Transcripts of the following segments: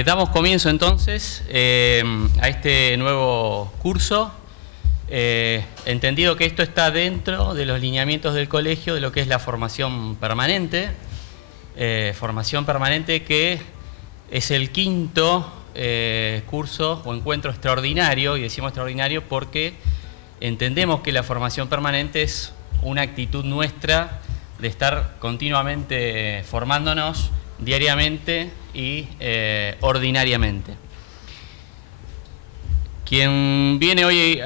Damos comienzo entonces a este nuevo curso, entendido que esto está dentro de los lineamientos del colegio de lo que es la formación permanente que es el quinto curso o encuentro extraordinario, y decimos extraordinario porque entendemos que la formación permanente es una actitud nuestra de estar continuamente formándonos diariamente y ordinariamente. Quien viene hoy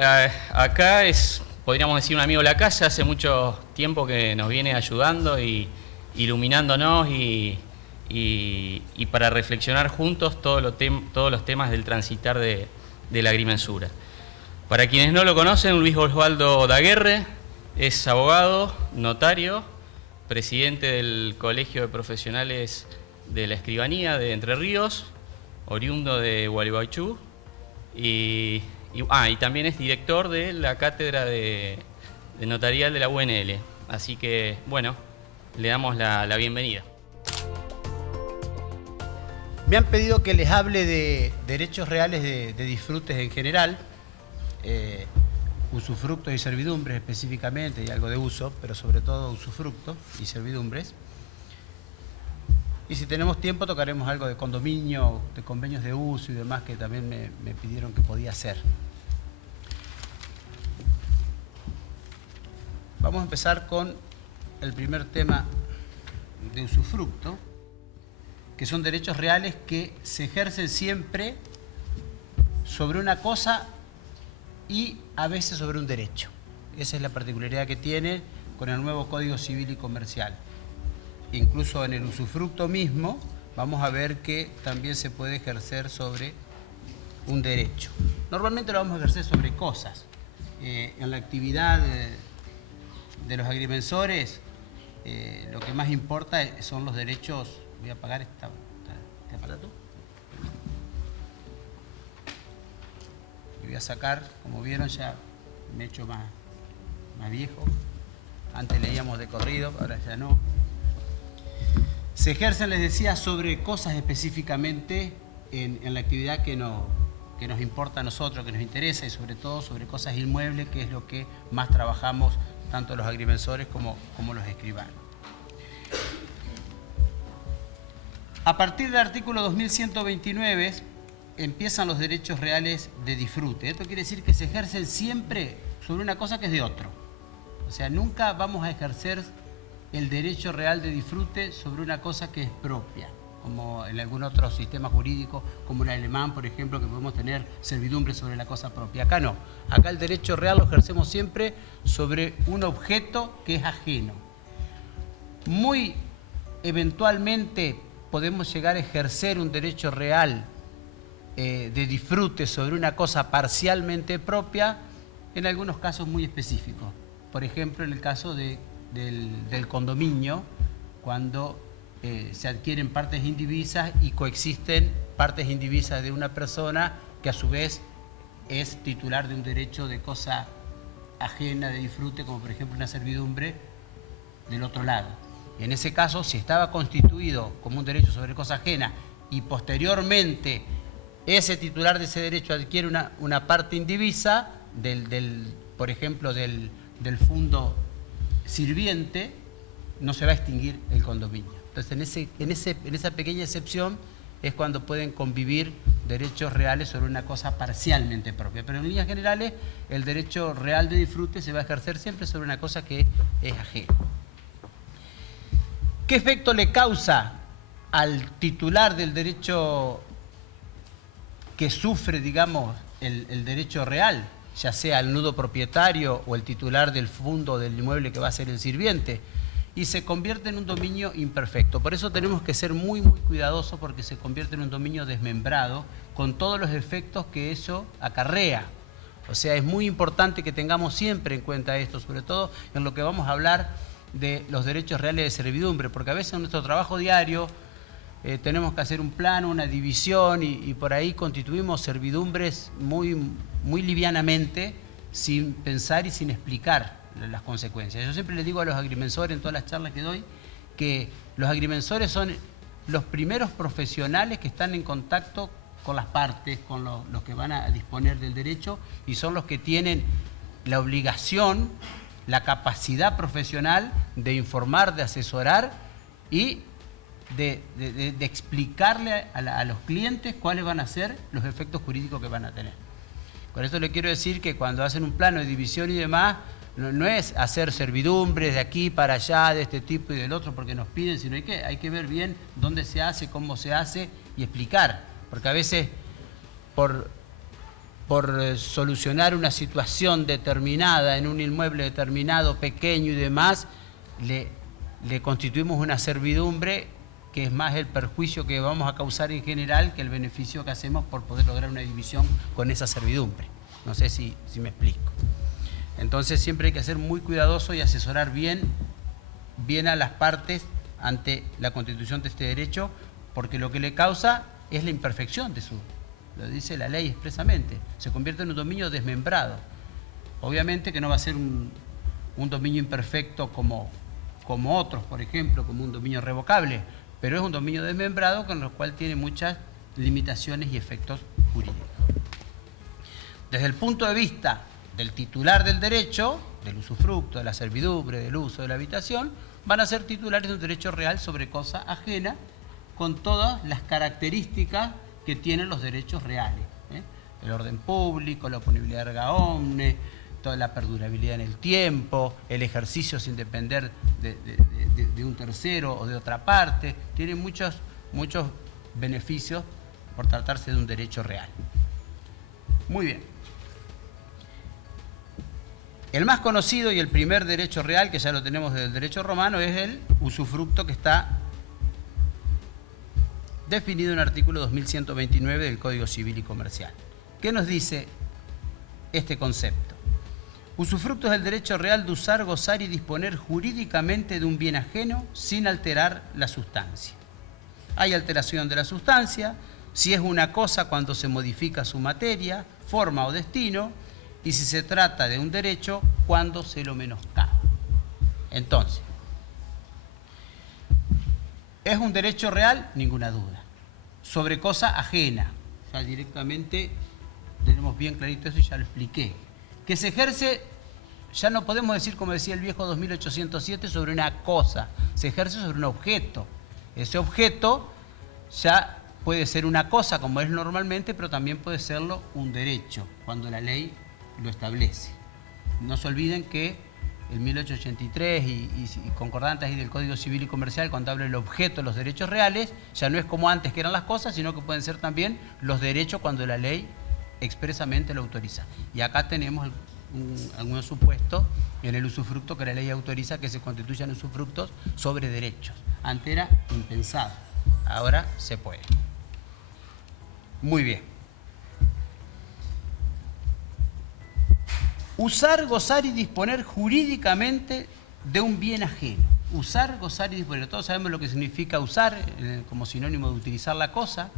acá es, podríamos decir, un amigo de la casa, hace mucho tiempo que nos viene ayudando y iluminándonos y para reflexionar juntos todos los temas del transitar de la agrimensura. Para quienes no lo conocen, Luis Osvaldo Daguerre es abogado, notario, presidente del Colegio de Profesionales de la Escribanía de Entre Ríos, oriundo de Gualeguaychú, y también es director de la cátedra de notarial de la UNL. Así que, bueno, le damos la bienvenida. Me han pedido que les hable de derechos reales de disfrutes en general, usufructos y servidumbres específicamente, y algo de uso, pero sobre todo usufructos y servidumbres. Y si tenemos tiempo tocaremos algo de condominio, de convenios de uso y demás que también me pidieron que podía hacer. Vamos a empezar con el primer tema de usufructo, que son derechos reales que se ejercen siempre sobre una cosa y a veces sobre un derecho. Esa es la particularidad que tiene con el nuevo Código Civil y Comercial. Incluso en el usufructo mismo vamos a ver que también se puede ejercer sobre un derecho. Normalmente lo vamos a ejercer sobre cosas. En la actividad de los agrimensores lo que más importa son los derechos. Voy a apagar este aparato. Y voy a sacar, como vieron, ya me he hecho más viejo. Antes leíamos de corrido, ahora ya no. Se ejercen, les decía, sobre cosas específicamente en la actividad que nos importa a nosotros, que nos interesa, y sobre todo sobre cosas inmuebles, que es lo que más trabajamos tanto los agrimensores como los escribanos. A partir del artículo 2129 empiezan los derechos reales de disfrute. Esto quiere decir que se ejercen siempre sobre una cosa que es de otro. O sea, nunca vamos a ejercer el derecho real de disfrute sobre una cosa que es propia, como en algún otro sistema jurídico, como el alemán, por ejemplo, que podemos tener servidumbre sobre la cosa propia. Acá no. Acá el derecho real lo ejercemos siempre sobre un objeto que es ajeno. Muy eventualmente podemos llegar a ejercer un derecho real de disfrute sobre una cosa parcialmente propia en algunos casos muy específicos. Por ejemplo, en el caso del condominio, cuando se adquieren partes indivisas y coexisten partes indivisas de una persona que a su vez es titular de un derecho de cosa ajena de disfrute, como por ejemplo una servidumbre del otro lado. En ese caso, si estaba constituido como un derecho sobre cosa ajena y posteriormente ese titular de ese derecho adquiere una parte indivisa por ejemplo, del fundo sirviente, no se va a extinguir el condominio. Entonces, en esa pequeña excepción es cuando pueden convivir derechos reales sobre una cosa parcialmente propia. Pero en líneas generales, el derecho real de disfrute se va a ejercer siempre sobre una cosa que es ajena. ¿Qué efecto le causa al titular del derecho que sufre, digamos, el derecho real, ya sea el nudo propietario o el titular del fondo del inmueble que va a ser el sirviente? Y se convierte en un dominio imperfecto. Por eso tenemos que ser muy, muy cuidadosos, porque se convierte en un dominio desmembrado con todos los efectos que eso acarrea. O sea, es muy importante que tengamos siempre en cuenta esto, sobre todo en lo que vamos a hablar de los derechos reales de servidumbre, porque a veces en nuestro trabajo diario tenemos que hacer un plano, una división y por ahí constituimos servidumbres muy livianamente, sin pensar y sin explicar las consecuencias. Yo siempre les digo a los agrimensores en todas las charlas que doy que los agrimensores son los primeros profesionales que están en contacto con las partes, con los que van a disponer del derecho, y son los que tienen la obligación, la capacidad profesional de informar, de asesorar y de explicarle a los clientes cuáles van a ser los efectos jurídicos que van a tener. Por eso le quiero decir que cuando hacen un plano de división y demás, no es hacer servidumbres de aquí para allá, de este tipo y del otro, porque nos piden, sino hay que ver bien dónde se hace, cómo se hace y explicar. Porque a veces, por solucionar una situación determinada en un inmueble determinado, pequeño y demás, le constituimos una servidumbre que es más el perjuicio que vamos a causar en general que el beneficio que hacemos por poder lograr una división con esa servidumbre. No sé si me explico. Entonces siempre hay que ser muy cuidadoso y asesorar bien a las partes ante la constitución de este derecho, porque lo que le causa es la imperfección de lo dice la ley expresamente, se convierte en un dominio desmembrado. Obviamente que no va a ser un dominio imperfecto como otros, por ejemplo, como un dominio revocable, pero es un dominio desmembrado con lo cual tiene muchas limitaciones y efectos jurídicos. Desde el punto de vista del titular del derecho, del usufructo, de la servidumbre, del uso de la habitación, van a ser titulares de un derecho real sobre cosa ajena, con todas las características que tienen los derechos reales, ¿eh? El orden público, la oponibilidad erga omne, toda la perdurabilidad en el tiempo, el ejercicio sin depender de un tercero o de otra parte, tiene muchos beneficios por tratarse de un derecho real. Muy bien. El más conocido y el primer derecho real, que ya lo tenemos del derecho romano, es el usufructo, que está definido en el artículo 2129 del Código Civil y Comercial. ¿Qué nos dice este concepto? Usufructo es el derecho real de usar, gozar y disponer jurídicamente de un bien ajeno sin alterar la sustancia. Hay alteración de la sustancia si es una cosa cuando se modifica su materia, forma o destino, y si se trata de un derecho cuando se lo menoscaba. Entonces, ¿es un derecho real? Ninguna duda. Sobre cosa ajena. Ya directamente tenemos bien clarito eso y ya lo expliqué. Que se ejerce, ya no podemos decir, como decía el viejo 2807, sobre una cosa. Se ejerce sobre un objeto. Ese objeto ya puede ser una cosa, como es normalmente, pero también puede serlo un derecho, cuando la ley lo establece. No se olviden que el 1883 y concordantes ahí del Código Civil y Comercial, cuando habla del objeto de los derechos reales, ya no es como antes que eran las cosas, sino que pueden ser también los derechos cuando la ley expresamente lo autoriza. Y acá tenemos algunos supuestos en el usufructo que la ley autoriza que se constituyan usufructos sobre derechos. Antes era impensado, ahora se puede. Muy bien. Usar, gozar y disponer jurídicamente de un bien ajeno. Usar, gozar y disponer. Todos sabemos lo que significa usar como sinónimo de utilizar la cosa.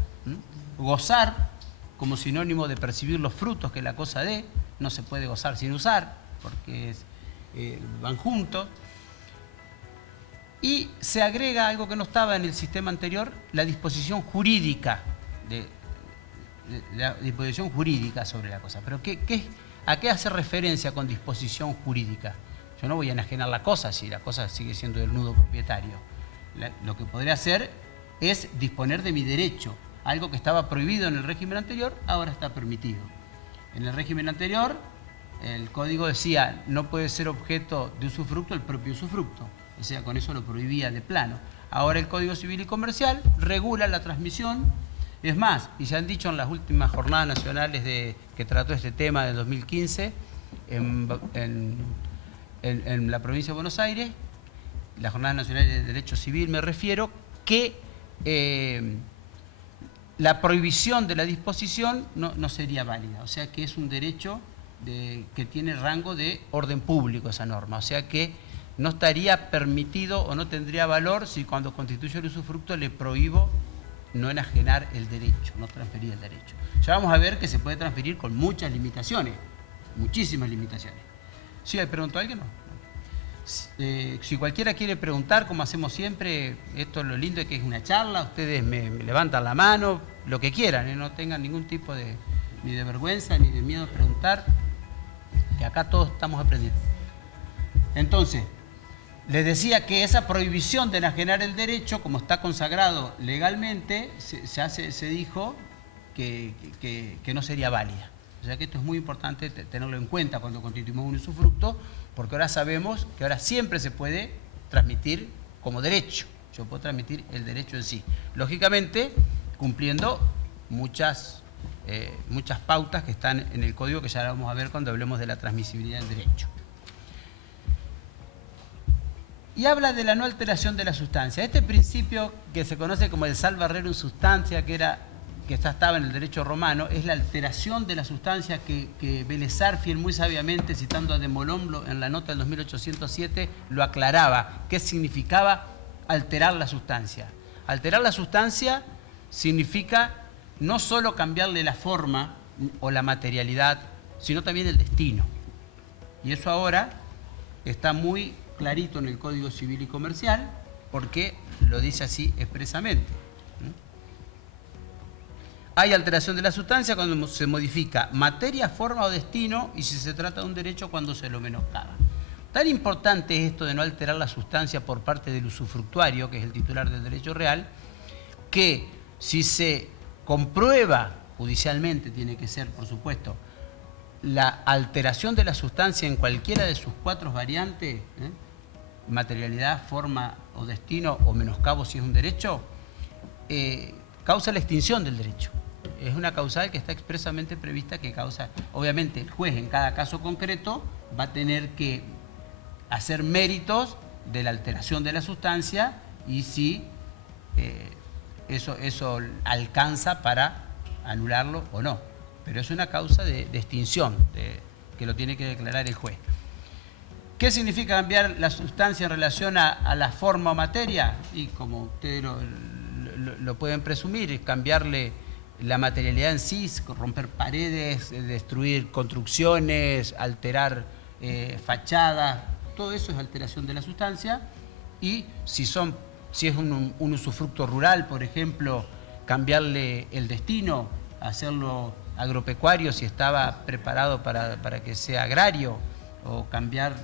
Gozar como sinónimo de percibir los frutos que la cosa dé. No se puede gozar sin usar porque van juntos. Y se agrega algo que no estaba en el sistema anterior, la disposición jurídica, la disposición jurídica sobre la cosa. Pero ¿a qué hace referencia con disposición jurídica? Yo no voy a enajenar la cosa si la cosa sigue siendo del nudo propietario. Lo que podría hacer es disponer de mi derecho. Algo que estaba prohibido en el régimen anterior, ahora está permitido. En el régimen anterior, el código decía, no puede ser objeto de usufructo el propio usufructo. O sea, con eso lo prohibía de plano. Ahora el Código Civil y Comercial regula la transmisión. Es más, y se han dicho en las últimas jornadas nacionales que trató este tema del 2015 en la provincia de Buenos Aires, las jornadas nacionales de derecho civil me refiero, que la prohibición de la disposición no sería válida. O sea que es un derecho que tiene rango de orden público esa norma. O sea que no estaría permitido o no tendría valor si cuando constituye el usufructo le prohíbo no enajenar el derecho, no transferir el derecho. Ya vamos a ver que se puede transferir con muchas limitaciones, muchísimas limitaciones. ¿Sí? ¿Preguntó alguien? No. Si cualquiera quiere preguntar, como hacemos siempre, esto es lo lindo, es que es una charla, ustedes me levantan la mano, lo que quieran, no tengan ningún tipo ni de vergüenza ni de miedo a preguntar, que acá todos estamos aprendiendo. Entonces, les decía que esa prohibición de enajenar el derecho, como está consagrado legalmente, se dijo que no sería válida. O sea que esto es muy importante tenerlo en cuenta cuando constituimos un usufructo, porque ahora sabemos que ahora siempre se puede transmitir como derecho. Yo puedo transmitir el derecho en sí. Lógicamente, cumpliendo muchas pautas que están en el código, que ya la vamos a ver cuando hablemos de la transmisibilidad del derecho. Y habla de la no alteración de la sustancia. Este principio que se conoce como el salva rerum substantia, que estaba en el derecho romano, es la alteración de la sustancia que Vélez Arfiel muy sabiamente, citando a de Molón en la nota del 2807, lo aclaraba. ¿Qué significaba alterar la sustancia? Alterar la sustancia significa no solo cambiarle la forma o la materialidad, sino también el destino. Y eso ahora está muy clarito en el Código Civil y Comercial, porque lo dice así expresamente. Hay alteración de la sustancia cuando se modifica materia, forma o destino, y si se trata de un derecho, cuando se lo menoscaba. Tan importante es esto de no alterar la sustancia por parte del usufructuario, que es el titular del derecho real, que si se comprueba judicialmente, tiene que ser, por supuesto, la alteración de la sustancia en cualquiera de sus 4 variantes, materialidad, forma o destino, o menoscabo si es un derecho, causa la extinción del derecho. Es una causal que está expresamente prevista, que causa, obviamente el juez en cada caso concreto va a tener que hacer méritos de la alteración de la sustancia y si eso alcanza para anularlo o no. Pero es una causa de extinción que lo tiene que declarar el juez. ¿Qué significa cambiar la sustancia en relación a la forma o materia? Y como ustedes lo pueden presumir, es cambiarle la materialidad en sí, romper paredes, destruir construcciones, alterar fachadas, todo eso es alteración de la sustancia. Y si es un usufructo rural, por ejemplo, cambiarle el destino, hacerlo agropecuario si estaba preparado para que sea agrario, o cambiar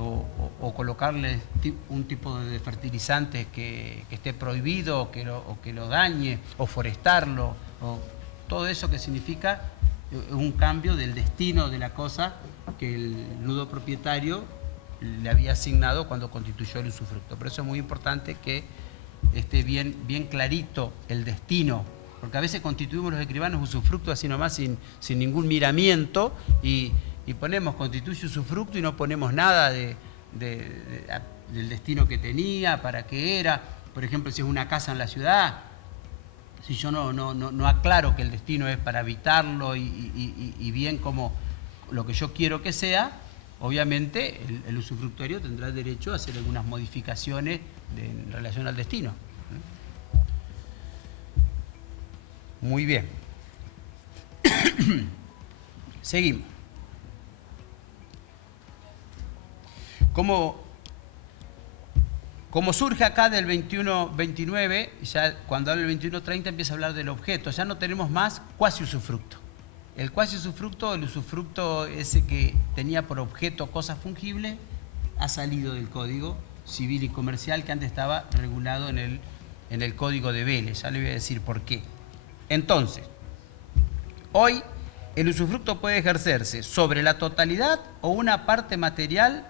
o colocarle un tipo de fertilizantes que esté prohibido o que lo dañe, o forestarlo, o todo eso que significa un cambio del destino de la cosa que el nudo propietario le había asignado cuando constituyó el usufructo. Por eso es muy importante que esté bien clarito el destino, porque a veces constituimos los escribanos usufructo así nomás sin ningún miramiento y ponemos constituye usufructo y no ponemos nada del destino que tenía, para qué era. Por ejemplo, si es una casa en la ciudad, si yo no aclaro que el destino es para habitarlo y bien como lo que yo quiero que sea, obviamente el usufructuario tendrá derecho a hacer algunas modificaciones en relación al destino. Muy bien. Seguimos. Como surge acá del 21-29, ya cuando habla del 21-30 empieza a hablar del objeto, ya no tenemos más cuasi usufructo. El cuasi usufructo, el usufructo ese que tenía por objeto cosas fungibles, ha salido del Código Civil y Comercial, que antes estaba regulado en el Código de Vélez. Ya le voy a decir por qué. Entonces, hoy el usufructo puede ejercerse sobre la totalidad o una parte material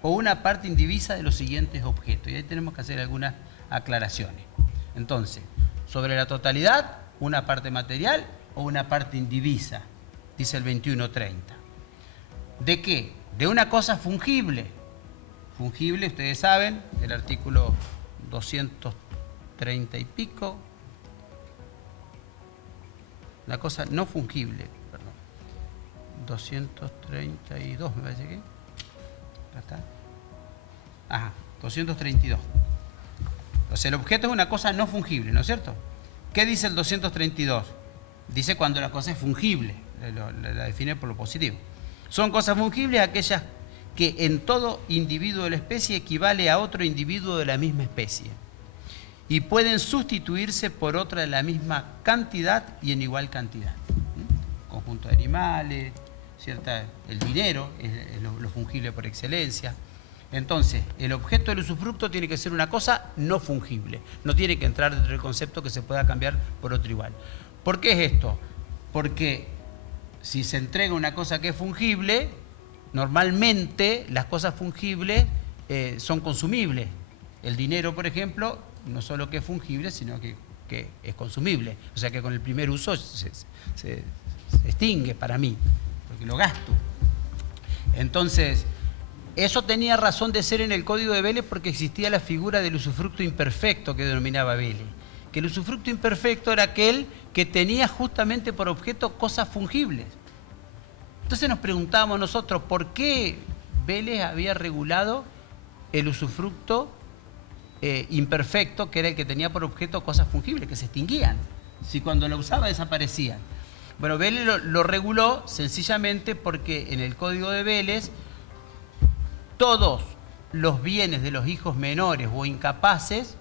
o una parte indivisa de los siguientes objetos. Y ahí tenemos que hacer algunas aclaraciones. Entonces, sobre la totalidad, una parte material o una parte indivisa, dice el 21-30. ¿De qué? De una cosa fungible. Fungible, ustedes saben, el artículo 230 y pico. La cosa no fungible, perdón. 232, me parece que. Acá está. Ajá, 232. O sea, el objeto es una cosa no fungible, ¿no es cierto? ¿Qué dice el 232? Dice cuando la cosa es fungible, la define por lo positivo. Son cosas fungibles aquellas que en todo individuo de la especie equivale a otro individuo de la misma especie y pueden sustituirse por otra de la misma cantidad y en igual cantidad. Conjunto de animales, el dinero es lo fungible por excelencia. Entonces, el objeto del usufructo tiene que ser una cosa no fungible, no tiene que entrar dentro del concepto que se pueda cambiar por otro igual. ¿Por qué es esto? Porque si se entrega una cosa que es fungible, normalmente las cosas fungibles son consumibles. El dinero, por ejemplo, no solo que es fungible, sino que es consumible. O sea que con el primer uso se extingue para mí, porque lo gasto. Entonces, eso tenía razón de ser en el Código de Vélez porque existía la figura del usufructo imperfecto que denominaba Vélez. Que el usufructo imperfecto era aquel que tenía justamente por objeto cosas fungibles. Entonces nos preguntábamos nosotros por qué Vélez había regulado el usufructo imperfecto, que era el que tenía por objeto cosas fungibles, que se extinguían. Si cuando lo usaba desaparecían. Bueno, Vélez lo reguló sencillamente porque en el Código de Vélez todos los bienes de los hijos menores o incapaces,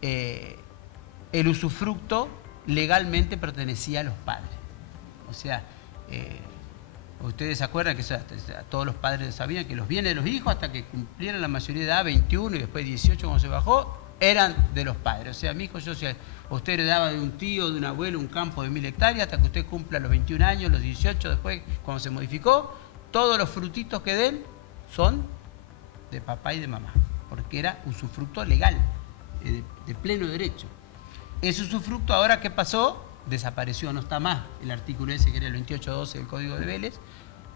el usufructo legalmente pertenecía a los padres. O sea, ustedes se acuerdan que todos los padres sabían que los bienes de los hijos hasta que cumplieran la mayoría de edad, 21 y después 18 cuando se bajó, eran de los padres. O sea, mi hijo, usted heredaba de un tío, de un abuelo, un campo de 1000 hectáreas hasta que usted cumpla los 21 años, los 18, después cuando se modificó, todos los frutitos que den son de papá y de mamá, porque era usufructo legal, de pleno derecho. Ese usufructo ahora, ¿qué pasó? Desapareció, no está más el artículo ese que era el 2812 del Código de Vélez,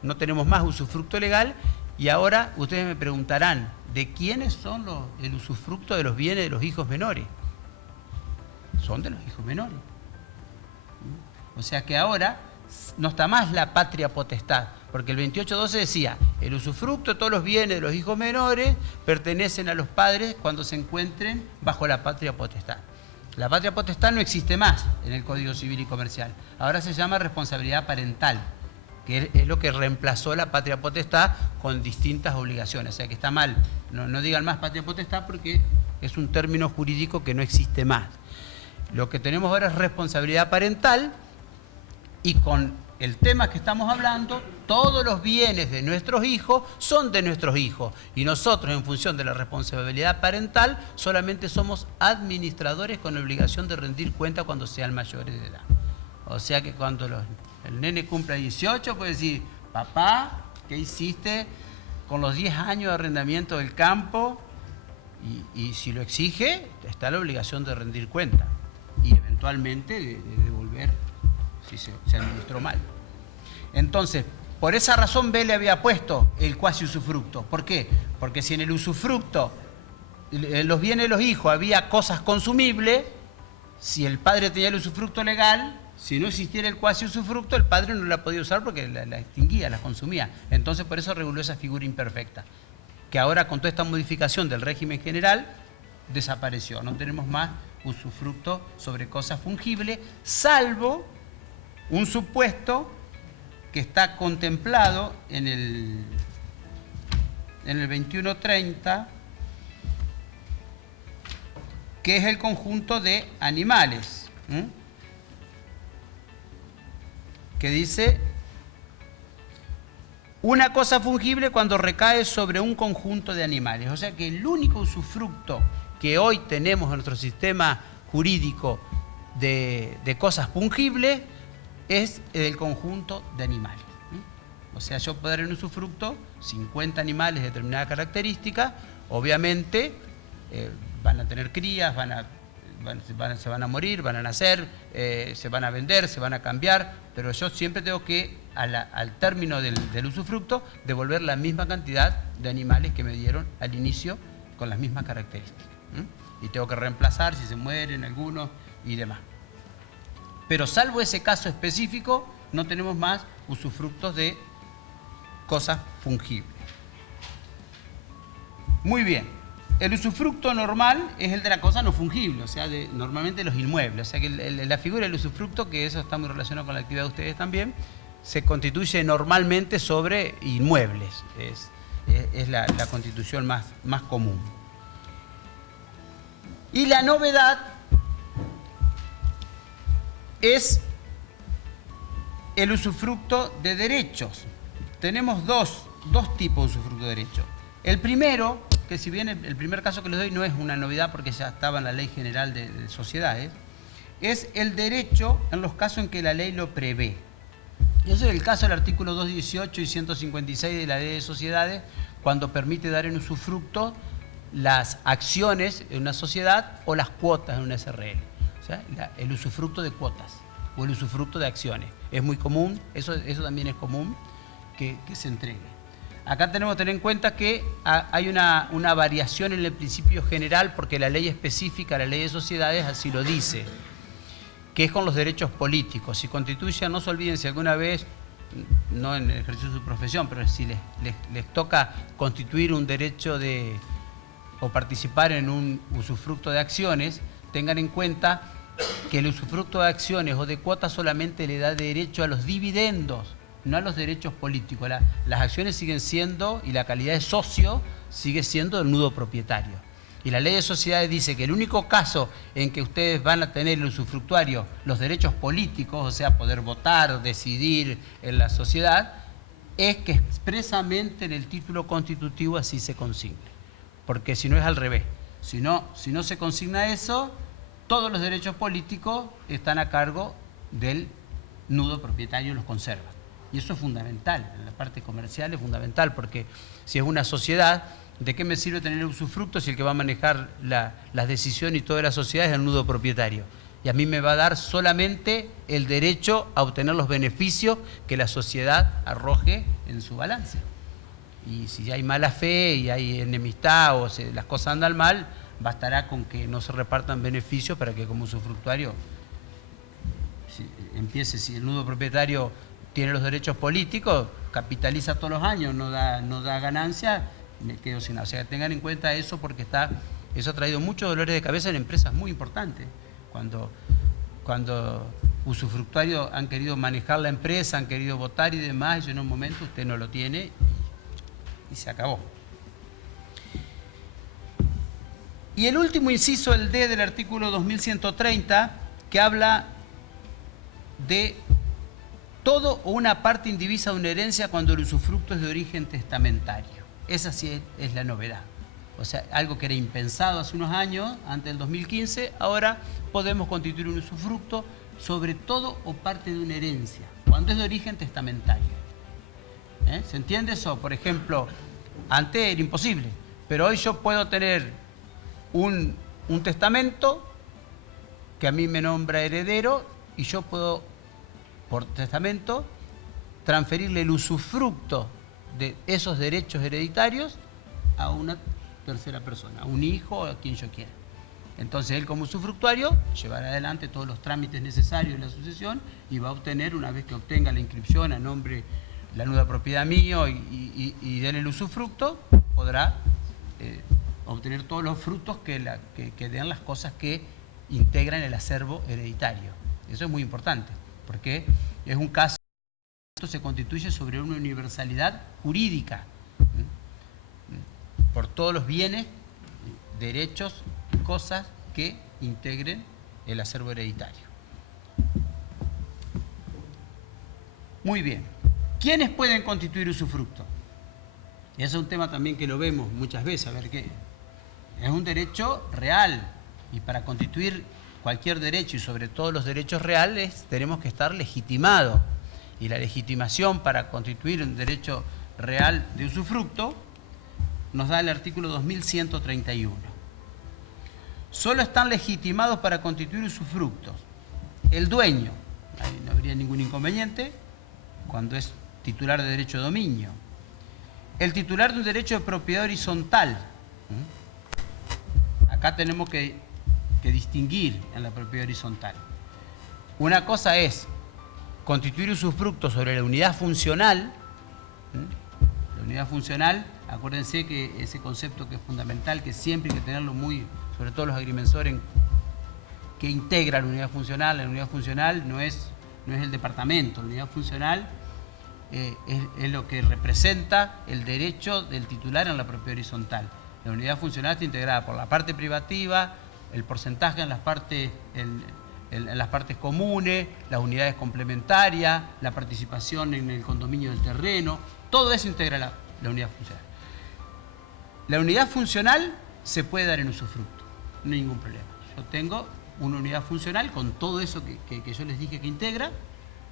no tenemos más usufructo legal y ahora ustedes me preguntarán, ¿de quiénes son el usufructo de los bienes de los hijos menores? Son de los hijos menores. O sea que ahora no está más la patria potestad, porque el 2812 decía, el usufructo de todos los bienes de los hijos menores pertenecen a los padres cuando se encuentren bajo la patria potestad. La patria potestad no existe más en el Código Civil y Comercial. Ahora se llama responsabilidad parental, que es lo que reemplazó la patria potestad con distintas obligaciones. O sea que está mal, no digan más patria potestad porque es un término jurídico que no existe más. Lo que tenemos ahora es responsabilidad parental y con el tema que estamos hablando, todos los bienes de nuestros hijos son de nuestros hijos y nosotros en función de la responsabilidad parental solamente somos administradores con obligación de rendir cuenta cuando sean mayores de edad. O sea que cuando el nene cumpla 18 puede decir, papá, ¿qué hiciste con los 10 años de arrendamiento del campo? Y si lo exige, está la obligación de rendir cuenta y eventualmente de devolver si se administró mal. Entonces, por esa razón Vélez había puesto el cuasi usufructo. ¿Por qué? Porque si en el usufructo, en los bienes de los hijos, había cosas consumibles, si el padre tenía el usufructo legal, si no existiera el cuasi usufructo, el padre no la podía usar porque la extinguía, la consumía. Entonces, por eso reguló esa figura imperfecta, que ahora con toda esta modificación del régimen general, desapareció. No tenemos más usufructo sobre cosas fungibles, salvo un supuesto que está contemplado en el 2130, que es el conjunto de animales, que dice una cosa fungible cuando recae sobre un conjunto de animales. O sea que el único usufructo que hoy tenemos en nuestro sistema jurídico de cosas fungibles es el conjunto de animales. O sea, yo puedo dar en usufructo 50 animales de determinada característica, obviamente van a tener crías, se van a morir, van a nacer, se van a vender, se van a cambiar, pero yo siempre tengo que, al término del usufructo, devolver la misma cantidad de animales que me dieron al inicio con las mismas características. Y tengo que reemplazar si se mueren algunos y demás. Pero salvo ese caso específico, no tenemos más usufructos de cosas fungibles. Muy bien. El usufructo normal es el de la cosa no fungible, o sea, normalmente los inmuebles. O sea, que la figura del usufructo, que eso está muy relacionado con la actividad de ustedes también, se constituye normalmente sobre inmuebles. es la constitución más común. Y la novedad es el usufructo de derechos. Tenemos dos tipos de usufructo de derechos. El primero, que si bien el primer caso que les doy no es una novedad porque ya estaba en la Ley General de Sociedades, es el derecho en los casos en que la ley lo prevé. Y eso es el caso del artículo 218 y 156 de la Ley de Sociedades, cuando permite dar en usufructo las acciones en una sociedad o las cuotas en una SRL. O sea, el usufructo de cuotas o el usufructo de acciones. Es muy común, eso también es común que se entregue. Acá tenemos que tener en cuenta que hay una variación en el principio general porque la ley específica, la Ley de Sociedades, así lo dice, que es con los derechos políticos. Si constituyen, no se olviden, si alguna vez, no en el ejercicio de su profesión, pero si les toca constituir un derecho o participar en un usufructo de acciones, tengan en cuenta que el usufructo de acciones o de cuotas solamente le da derecho a los dividendos, no a los derechos políticos. Las acciones siguen siendo, y la calidad de socio sigue siendo el nudo propietario. Y la Ley de Sociedades dice que el único caso en que ustedes van a tener el usufructuario los derechos políticos, o sea, poder votar, decidir en la sociedad, es que expresamente en el título constitutivo así se consigne. Porque si no es al revés. Si no se consigna eso, todos los derechos políticos están a cargo del nudo propietario, los conserva. Y eso es fundamental, en la parte comercial es fundamental, porque si es una sociedad, ¿de qué me sirve tener el usufructo si el que va a manejar las decisiones y toda la sociedad es el nudo propietario? Y a mí me va a dar solamente el derecho a obtener los beneficios que la sociedad arroje en su balance. Y si hay mala fe y hay enemistad o las cosas andan mal, bastará con que no se repartan beneficios para que como usufructuario si el nudo propietario tiene los derechos políticos, capitaliza todos los años, no da ganancia, me quedo sin nada. O sea, tengan en cuenta eso porque eso ha traído muchos dolores de cabeza en empresas muy importantes. Cuando usufructuarios han querido manejar la empresa, han querido votar y demás, y en un momento usted no lo tiene y se acabó. Y el último inciso, el D del artículo 2130, que habla de todo o una parte indivisa de una herencia cuando el usufructo es de origen testamentario. Esa sí es la novedad. O sea, algo que era impensado hace unos años, antes del 2015, ahora podemos constituir un usufructo sobre todo o parte de una herencia, cuando es de origen testamentario. ¿Se entiende eso? Por ejemplo, antes era imposible, pero hoy yo puedo tener un testamento que a mí me nombra heredero y yo puedo, por testamento, transferirle el usufructo de esos derechos hereditarios a una tercera persona, a un hijo o a quien yo quiera. Entonces él como usufructuario llevará adelante todos los trámites necesarios de la sucesión y va a obtener, una vez que obtenga la inscripción a nombre, la nuda propiedad mío y déle el usufructo, podrá obtener todos los frutos que den las cosas que integran el acervo hereditario. Eso es muy importante, porque es un caso que se constituye sobre una universalidad jurídica por todos los bienes, derechos y cosas que integren el acervo hereditario. Muy bien. ¿Quiénes pueden constituir usufructo? Y ese es un tema también que lo vemos muchas veces, a ver qué. Es un derecho real y para constituir cualquier derecho y sobre todo los derechos reales tenemos que estar legitimados. Y la legitimación para constituir un derecho real de usufructo nos da el artículo 2131. Solo están legitimados para constituir usufructos el dueño, ahí no habría ningún inconveniente, cuando es titular de derecho de dominio, el titular de un derecho de propiedad horizontal. Acá tenemos que distinguir en la propiedad horizontal. Una cosa es constituir usufructo sobre la unidad funcional. La unidad funcional, acuérdense que ese concepto que es fundamental, que siempre hay que tenerlo muy, sobre todo los agrimensores, que integra la unidad funcional. La unidad funcional no es el departamento, la unidad funcional es lo que representa el derecho del titular en la propiedad horizontal. La unidad funcional está integrada por la parte privativa, el porcentaje en las partes, en las partes comunes, las unidades complementarias, la participación en el condominio del terreno, todo eso integra la unidad funcional. La unidad funcional se puede dar en usufructo, no hay ningún problema. Yo tengo una unidad funcional con todo eso que yo les dije que integra,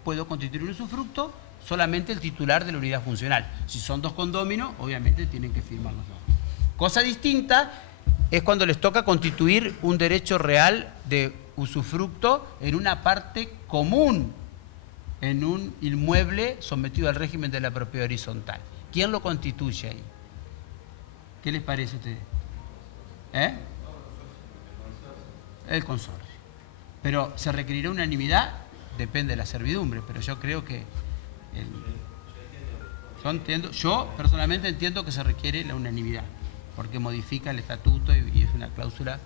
puedo constituir un usufructo, solamente el titular de la unidad funcional. Si son dos condóminos, obviamente tienen que firmar los dos. Cosa distinta es cuando les toca constituir un derecho real de usufructo en una parte común, en un inmueble sometido al régimen de la propiedad horizontal. ¿Quién lo constituye ahí? ¿Qué les parece a ustedes? El consorcio. Pero ¿se requerirá unanimidad? Depende de la servidumbre, pero yo creo que... Yo personalmente entiendo que se requiere la unanimidad, porque modifica el estatuto y es una cláusula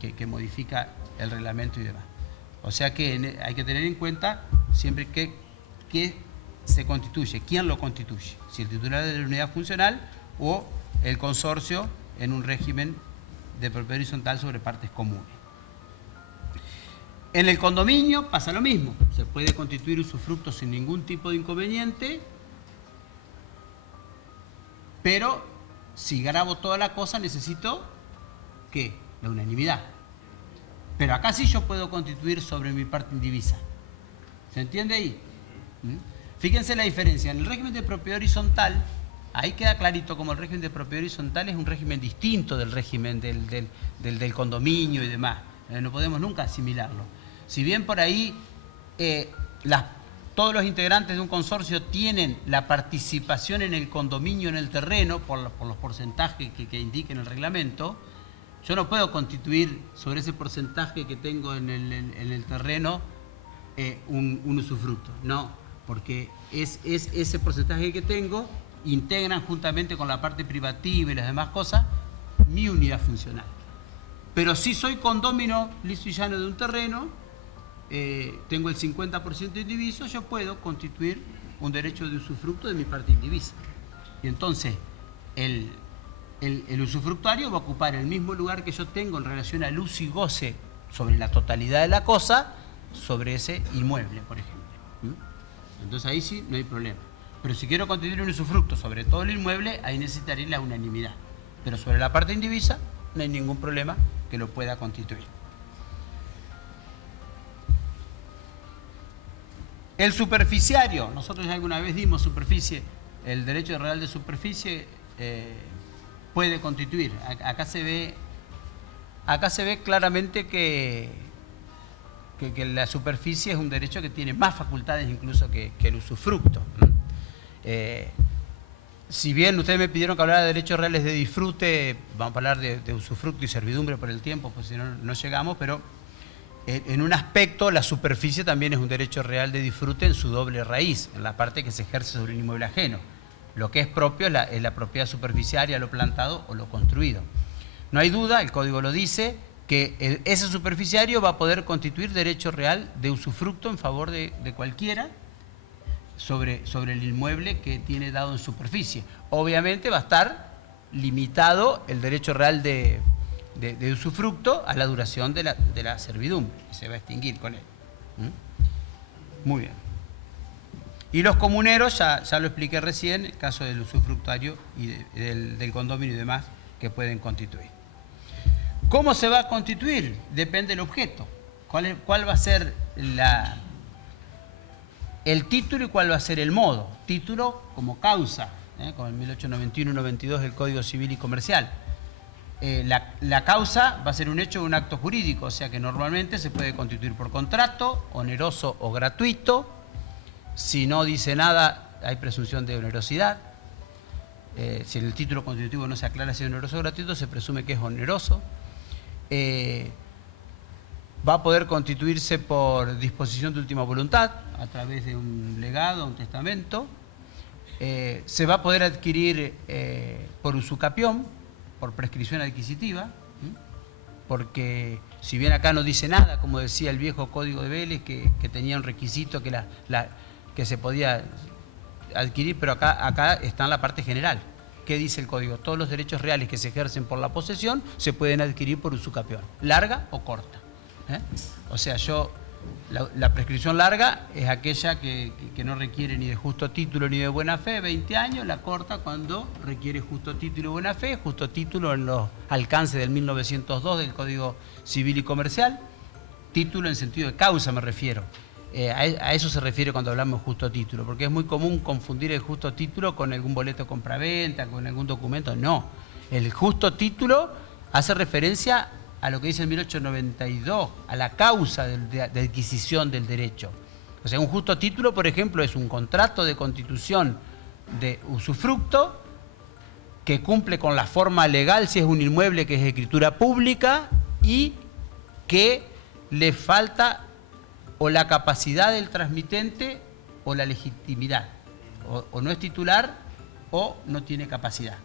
que modifica el reglamento y demás. O sea que hay que tener en cuenta siempre que se constituye, quién lo constituye, si el titular de la unidad funcional o el consorcio en un régimen de propiedad horizontal sobre partes comunes. En el condominio pasa lo mismo, se puede constituir usufructo sin ningún tipo de inconveniente, pero si grabo toda la cosa necesito, ¿qué? La unanimidad. Pero acá sí yo puedo constituir sobre mi parte indivisa. ¿Se entiende ahí? Fíjense la diferencia. En el régimen de propiedad horizontal, ahí queda clarito como el régimen de propiedad horizontal es un régimen distinto del régimen del condominio y demás. No podemos nunca asimilarlo. Si bien por ahí todos los integrantes de un consorcio tienen la participación en el condominio, en el terreno, por los porcentajes que indique en el reglamento, yo no puedo constituir sobre ese porcentaje que tengo en el terreno un usufructo. No, porque es ese porcentaje que tengo, integran juntamente con la parte privativa y las demás cosas, mi unidad funcional. Pero si soy condómino liso y llano de un terreno, tengo el 50% indiviso, yo puedo constituir un derecho de usufructo de mi parte indivisa. Y entonces, el usufructuario va a ocupar el mismo lugar que yo tengo en relación al uso y goce sobre la totalidad de la cosa, sobre ese inmueble, por ejemplo. Entonces ahí sí no hay problema. Pero si quiero constituir un usufructo sobre todo el inmueble, ahí necesitaré la unanimidad. Pero sobre la parte indivisa no hay ningún problema que lo pueda constituir. El superficiario, nosotros ya alguna vez dimos superficie, el derecho real de superficie puede constituir. Acá se ve claramente que la superficie es un derecho que tiene más facultades incluso que el usufructo. Si bien ustedes me pidieron que hablara de derechos reales de disfrute, vamos a hablar de usufructo y servidumbre por el tiempo, pues si no, no llegamos, pero en un aspecto la superficie también es un derecho real de disfrute en su doble raíz, en la parte que se ejerce sobre un inmueble ajeno. Lo que es propio es la propiedad superficiaria, lo plantado o lo construido. No hay duda, el código lo dice, que ese superficiario va a poder constituir derecho real de usufructo en favor de cualquiera sobre el inmueble que tiene dado en superficie. Obviamente va a estar limitado el derecho real de usufructo a la duración de la servidumbre, que se va a extinguir con él. Muy bien. Y los comuneros, ya lo expliqué recién, el caso del usufructuario y del condominio y demás que pueden constituir. ¿Cómo se va a constituir? Depende del objeto. ¿Cuál va a ser el título y cuál va a ser el modo? Título como causa, con el 1891-92 del Código Civil y Comercial. La causa va a ser un hecho o un acto jurídico, o sea que normalmente se puede constituir por contrato, oneroso o gratuito. Si no dice nada, hay presunción de onerosidad. Si en el título constitutivo no se aclara si es oneroso o gratuito, se presume que es oneroso. Va a poder constituirse por disposición de última voluntad, a través de un legado, un testamento. Se va a poder adquirir por usucapión, por prescripción adquisitiva, porque si bien acá no dice nada, como decía el viejo Código de Vélez, que tenía un requisito que se podía adquirir, pero acá está en la parte general. ¿Qué dice el código? Todos los derechos reales que se ejercen por la posesión se pueden adquirir por usucapión, larga o corta. O sea, la prescripción larga es aquella que no requiere ni de justo título ni de buena fe, 20 años, la corta cuando requiere justo título y buena fe, justo título en los alcances del 1902 del Código Civil y Comercial, título en sentido de causa me refiero. A eso se refiere cuando hablamos de justo título, porque es muy común confundir el justo título con algún boleto de compraventa, con algún documento. No, el justo título hace referencia a lo que dice el 1892, a la causa de adquisición del derecho. O sea, un justo título, por ejemplo, es un contrato de constitución de usufructo que cumple con la forma legal si es un inmueble que es de escritura pública y que le falta o la capacidad del transmitente o la legitimidad. O no es titular o no tiene capacidad.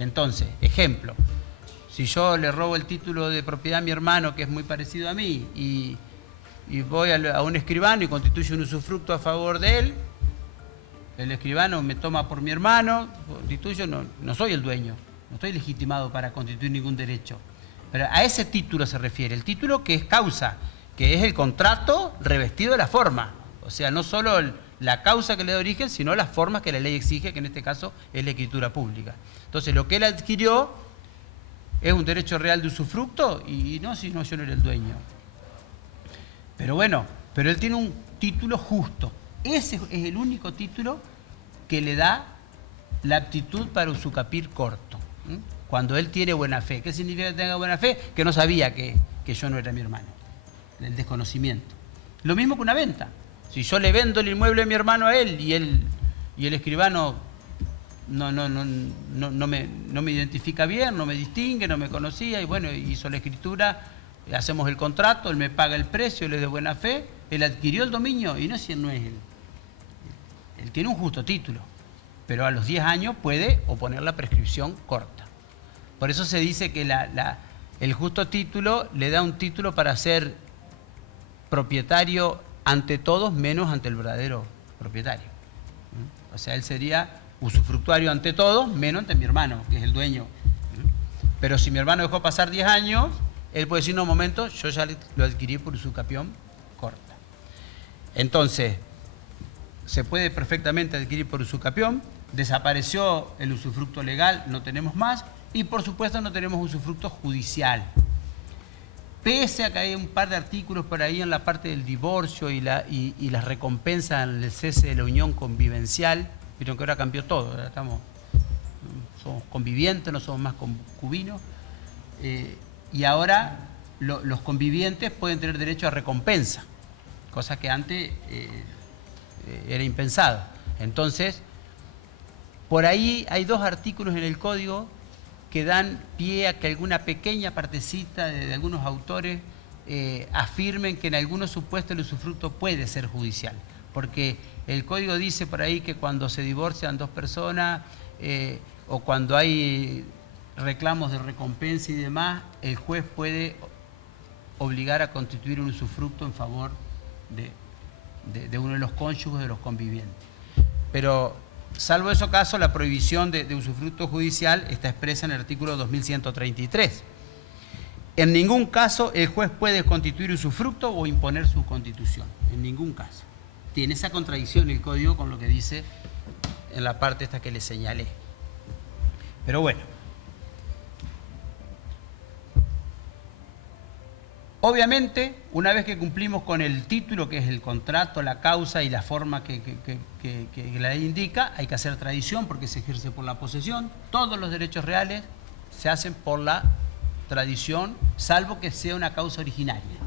Entonces, ejemplo, si yo le robo el título de propiedad a mi hermano, que es muy parecido a mí, y voy a un escribano y constituyo un usufructo a favor de él, el escribano me toma por mi hermano, constituyo, no soy el dueño, no estoy legitimado para constituir ningún derecho. Pero a ese título se refiere, el título que es causa, que es el contrato revestido de la forma. O sea, no solo la causa que le da origen, sino las formas que la ley exige, que en este caso es la escritura pública. Entonces, lo que él adquirió es un derecho real de usufructo y no, si no, yo no era el dueño. Pero bueno, pero él tiene un título justo. Ese es el único título que le da la aptitud para usucapir corto. Cuando él tiene buena fe. ¿Qué significa que tenga buena fe? Que no sabía que yo no era mi hermano. El desconocimiento. Lo mismo que una venta. Si yo le vendo el inmueble a mi hermano a él y el escribano no me identifica bien, no me distingue, no me conocía y bueno, hizo la escritura, hacemos el contrato, él me paga el precio, él es de buena fe, él adquirió el dominio y no es él. Él tiene un justo título, pero a los 10 años puede oponer la prescripción corta. Por eso se dice que el justo título le da un título para ser propietario ante todos menos ante el verdadero propietario. O sea, él sería usufructuario ante todos menos ante mi hermano, que es el dueño. Pero si mi hermano dejó pasar 10 años, él puede decir, no, un momento, yo ya lo adquirí por usucapión corta. Entonces, se puede perfectamente adquirir por usucapión, desapareció el usufructo legal, no tenemos más, y por supuesto no tenemos usufructo judicial. Pese a que hay un par de artículos por ahí en la parte del divorcio y las recompensas en el cese de la unión convivencial, vieron que ahora cambió todo, ahora somos convivientes, no somos más concubinos, y ahora los convivientes pueden tener derecho a recompensa, cosa que antes era impensado. Entonces, por ahí hay dos artículos en el Código que dan pie a que alguna pequeña partecita de algunos autores afirmen que en algunos supuestos el usufructo puede ser judicial. Porque el Código dice por ahí que cuando se divorcian dos personas o cuando hay reclamos de recompensa y demás, el juez puede obligar a constituir un usufructo en favor de uno de los cónyuges de los convivientes. Pero salvo esos casos, la prohibición de usufructo judicial está expresa en el artículo 2133. En ningún caso el juez puede constituir usufructo o imponer su constitución. En ningún caso. Tiene esa contradicción el Código con lo que dice en la parte esta que le señalé. Pero bueno. Obviamente, una vez que cumplimos con el título, que es el contrato, la causa y la forma que la ley indica, hay que hacer tradición porque se ejerce por la posesión. Todos los derechos reales se hacen por la tradición, salvo que sea una causa originaria.